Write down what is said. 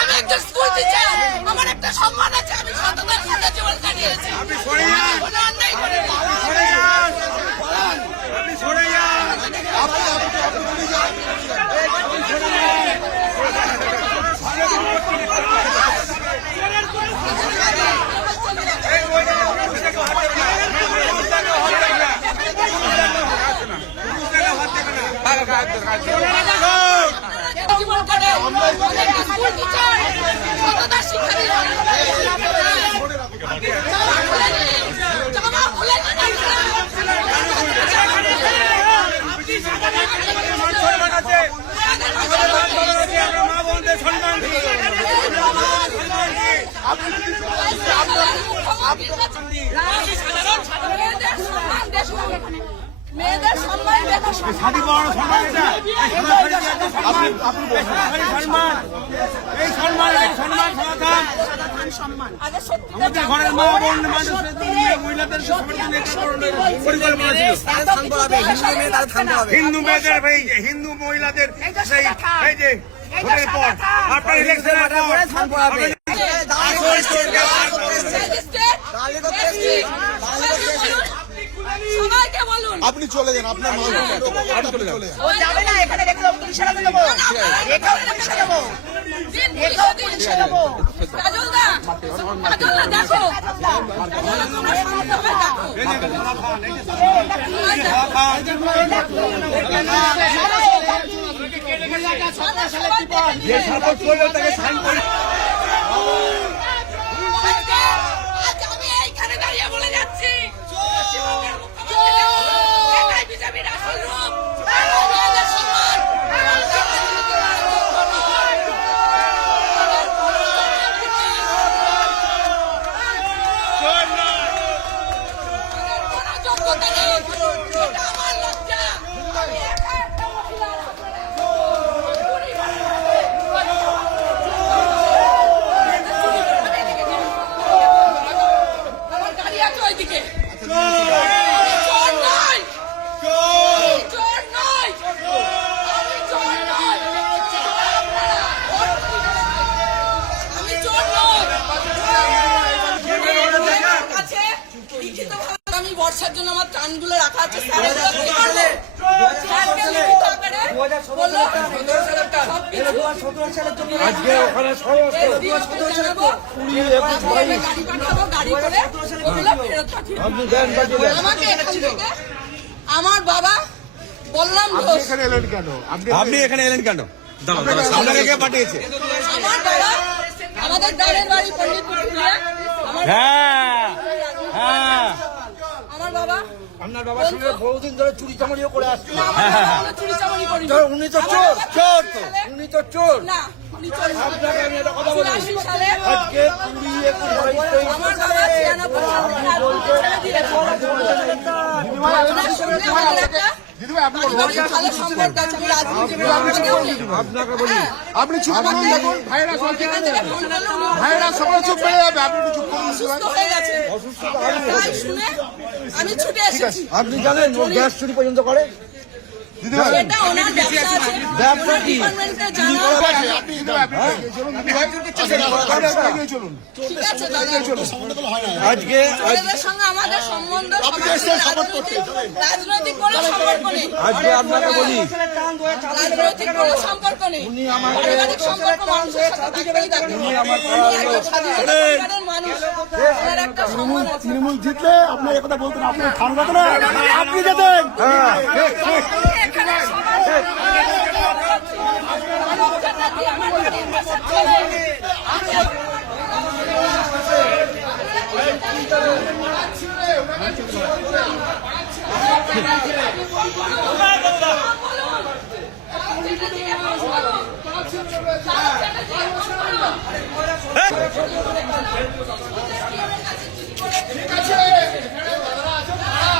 আমি একটা school teacher, আমার একটা সম্মান আছে, আমি সততার সাথে জীবন কাটিয়েছি। মেয়েদের সম্মান ঘরের মা বোন মহিলাদের হিন্দু মেয়েদের হিন্দু মহিলাদের এই যে ভোটের পর আপনার ইলেকশনের আপনি চলে যান, আপনার চলে যান। যে সাপোর্ট করবে তাকে সাইন করে। আমি এইখানে দাঁড়িয়ে বলে যাচ্ছি বিজেপির আসল রূপ বর্ষার জন্য আমার কানগুলো রাখা আছে। আমার বাবা বললাম আপনি এখানে এলেন কেন? পাঠিয়েছে আমার বাবা আমাদের ডালের বাড়ি পণ্ডিত আমার বাবা আপনার বাবার সঙ্গে বহুদিন ধরে চুরি চামড়িও করে আসছে। চুরি চামড়ি করি উনি তো চোর, চোর তো উনি তো চোর। না উনি চোর না। আপনাকে আমি একটা কথা বলি, সালে আজকে 20-21 আমার বাবা 96 আপনাকে বলি, আপনি চুপ করুন, দেখুন ভাইরা সকলে চুপ করে যাবে, আপনি চুপ করুন। আমি ছুটে এসেছি। আপনি জানেন ও গ্যাস চুরি পর্যন্ত করে? এটা ওনার ব্যবসা আছে, ব্যবসা কি? ডিপার্টমেন্টে জানা চলুন। ঠিক আছে দাদা, আজকে ওদের সঙ্গে আমাদের সম্বন্ধ রাজনৈতিক কোনো সম্পর্ক নেই। আজকে আপনাকে বলি, রাজনৈতিক কোনো সম্পর্ক নেই, পারিবারিক সম্পর্ক মানুষের সাথে থাকতেই থাকে। উনি মানুষ, ওনার একটা সম্মান আছে। তৃণমূল জিতলে আপনার একথা বলতেন, আপনার ঠান্ডা তো না, আপনি যেতেন। এখানে সবাই